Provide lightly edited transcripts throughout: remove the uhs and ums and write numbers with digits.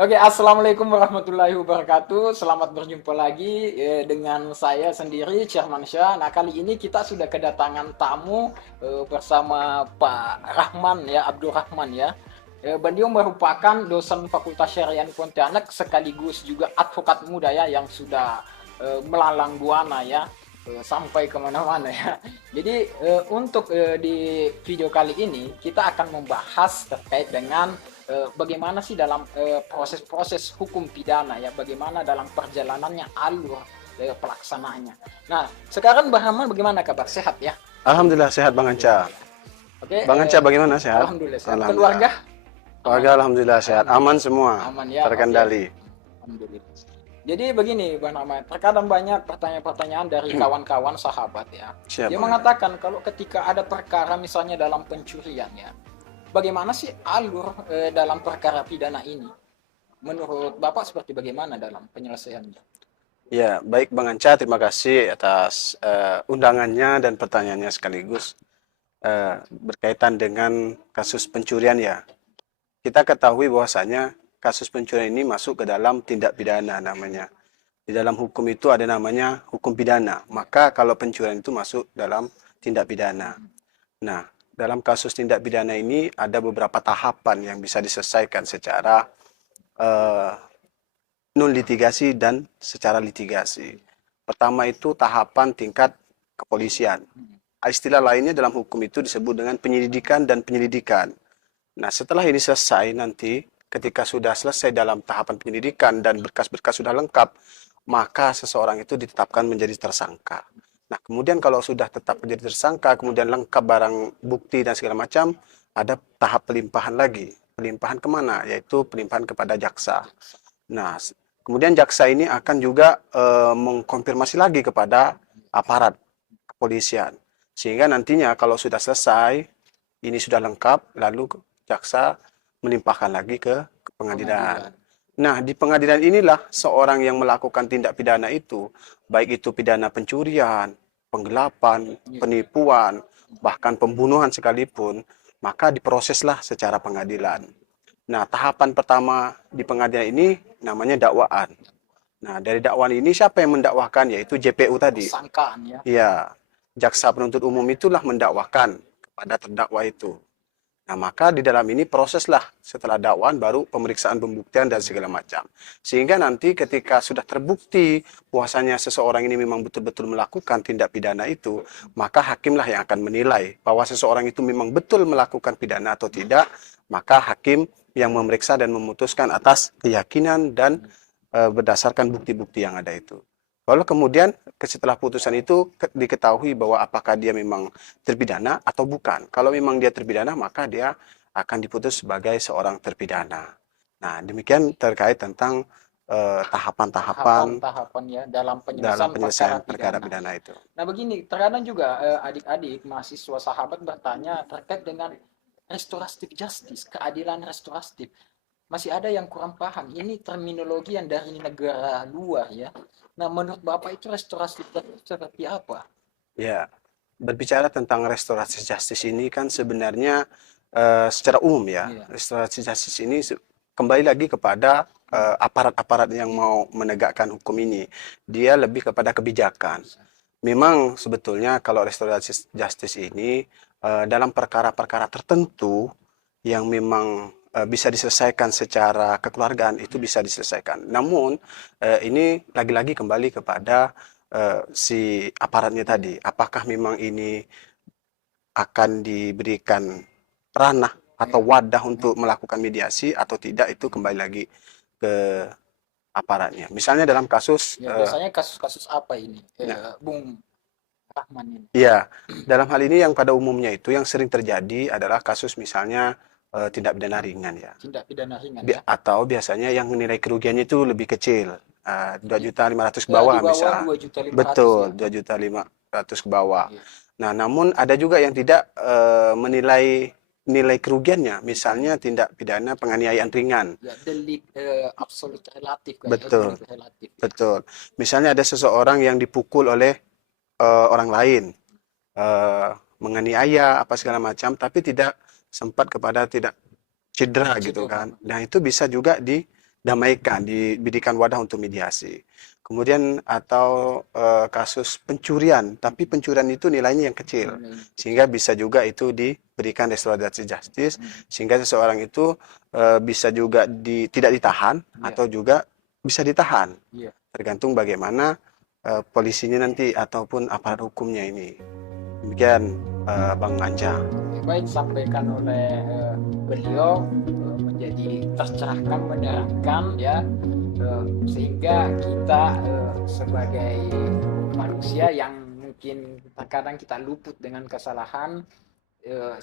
Oke, assalamualaikum warahmatullahi wabarakatuh. Selamat berjumpa lagi dengan saya sendiri, Syah. Nah, kali ini kita sudah kedatangan tamu bersama Pak Rahman ya, Abdul Rahman ya. Beliau merupakan dosen Fakultas Syariah Pontianak sekaligus juga advokat muda ya yang sudah melalang buana ya sampai kemana-mana ya. Jadi untuk di video kali ini kita akan membahas terkait dengan bagaimana sih dalam proses-proses hukum pidana ya, bagaimana dalam perjalanannya alur pelaksanaannya. Nah, sekarang Bang Rahman bagaimana kabar? Sehat ya? Alhamdulillah sehat Bang Anca. Oke, Bang Anca bagaimana sehat? alhamdulillah sehat. Alhamdulillah. Keluarga aman? Keluarga alhamdulillah sehat, aman Alhamdulillah. semua, Aman ya, oke. terkendali. Alhamdulillah. Jadi begini Bang Rahman, terkadang banyak pertanyaan-pertanyaan dari kawan-kawan sahabat ya. Siap Dia Bang Anca. mengatakan kalau ketika ada perkara misalnya dalam pencurian ya, bagaimana sih alur dalam perkara pidana ini? Menurut Bapak seperti bagaimana dalam penyelesaiannya? Ya, baik Bang Anca, terima kasih atas undangannya dan pertanyaannya sekaligus berkaitan dengan kasus pencurian ya. Kita ketahui bahwasanya kasus pencurian ini masuk ke dalam tindak pidana namanya. Di dalam hukum itu ada namanya hukum pidana. Maka kalau pencurian itu masuk dalam tindak pidana. Nah, dalam kasus tindak pidana ini ada beberapa tahapan yang bisa diselesaikan secara eh, non litigasi dan secara litigasi. Pertama itu tahapan tingkat kepolisian. Istilah lainnya dalam hukum itu disebut dengan penyelidikan dan penyelidikan. Nah, setelah ini selesai nanti, ketika sudah selesai dalam tahapan penyelidikan dan berkas-berkas sudah lengkap, maka seseorang itu ditetapkan menjadi tersangka. Nah, kemudian kalau sudah tetap menjadi tersangka, kemudian lengkap barang bukti dan segala macam, ada tahap pelimpahan lagi. Pelimpahan kemana? Yaitu pelimpahan kepada jaksa. Nah, kemudian jaksa ini akan juga mengkonfirmasi lagi kepada aparat kepolisian. Sehingga nantinya kalau sudah selesai, ini sudah lengkap, lalu jaksa melimpahkan lagi ke pengadilan. Nah, di pengadilan inilah seorang yang melakukan tindak pidana itu, baik itu pidana pencurian, penggelapan, penipuan, bahkan pembunuhan sekalipun, maka diproseslah secara pengadilan. Nah, tahapan pertama di pengadilan ini namanya dakwaan. Nah, dari dakwaan ini siapa yang mendakwakan? Yaitu JPU tadi. Persangkaan ya. Iya, jaksa penuntut umum itulah mendakwakan kepada terdakwa itu. Nah, maka di dalam ini proseslah setelah dakwaan baru pemeriksaan pembuktian dan segala macam. Sehingga nanti ketika sudah terbukti bahwasanya seseorang ini memang betul-betul melakukan tindak pidana itu, maka hakimlah yang akan menilai bahwa seseorang itu memang betul melakukan pidana atau tidak, maka hakim yang memeriksa dan memutuskan atas keyakinan dan berdasarkan bukti-bukti yang ada itu. Lalu kemudian setelah putusan itu diketahui bahwa apakah dia memang terpidana atau bukan. Kalau memang dia terpidana, maka dia akan diputus sebagai seorang terpidana. Nah, demikian terkait tentang tahapan-tahapan Tahapan-tahapan ya dalam dalam penyelesaian perkara penyelesaian perkara pidana. pidana itu. Nah begini, terkadang juga adik-adik mahasiswa sahabat bertanya terkait dengan restoratif justice, keadilan restoratif. Masih ada yang kurang paham. Ini terminologi yang dari negara luar ya. Nah, menurut Bapak itu restoratif justice seperti apa? Ya, berbicara tentang restorasi justice ini kan sebenarnya secara umum ya. Iya. Restorasi justice ini kembali lagi kepada aparat-aparat yang mau menegakkan hukum ini. Dia lebih kepada kebijakan. Memang sebetulnya kalau restorasi justice ini dalam perkara-perkara tertentu yang memang bisa diselesaikan secara kekeluargaan itu bisa diselesaikan. Namun ini lagi-lagi kembali kepada si aparatnya tadi. Apakah memang ini akan diberikan ranah atau wadah untuk melakukan mediasi atau tidak, itu kembali lagi ke aparatnya. Misalnya dalam kasus Ya, biasanya kasus-kasus apa ini? ya, Bung Rahman ini. ya, dalam hal ini yang pada umumnya itu yang sering terjadi adalah kasus misalnya tindak pidana ringan ya. Tindak pidana ringan ya. Atau biasanya yang nilai kerugiannya itu lebih kecil, 2.500.000 ke Ya, di bawah bawah bisa. 2.500.000 ya. Betul, 2.500.000 ke bawah. Iya. Nah, namun ada juga yang tidak menilai nilai kerugiannya, misalnya tindak pidana penganiayaan ringan. Ya, delik absolut relatif kayak Betul, delik relatif ya. betul. Misalnya ada seseorang yang dipukul oleh orang lain, eh, menganiaya apa segala macam, tapi tidak sempat kepada tidak cedera gitu Cedera. kan. Nah, itu bisa juga damaikan, diberikan wadah untuk mediasi. Kemudian atau kasus pencurian, tapi pencurian itu nilainya yang kecil, sehingga bisa juga itu diberikan restoratif justice, sehingga seseorang itu bisa juga tidak ditahan atau juga bisa ditahan, tergantung bagaimana polisinya nanti ataupun aparat hukumnya ini. Demikian Bang Anca. Baik, sampaikan oleh beliau menjadi tercerahkan, menerangkan ya, sehingga kita sebagai manusia yang mungkin terkadang kita luput dengan kesalahan,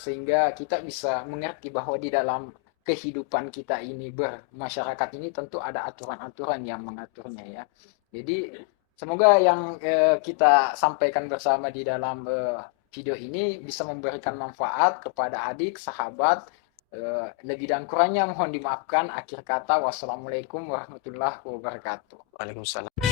sehingga kita bisa mengerti bahwa di dalam kehidupan kita ini bermasyarakat ini tentu ada aturan-aturan yang mengaturnya ya. Jadi semoga yang kita sampaikan bersama di dalam video ini bisa memberikan manfaat kepada adik, sahabat. Lebih dan kurangnya mohon dimaafkan. Akhir kata, wassalamualaikum warahmatullahi wabarakatuh. Waalaikumsalam.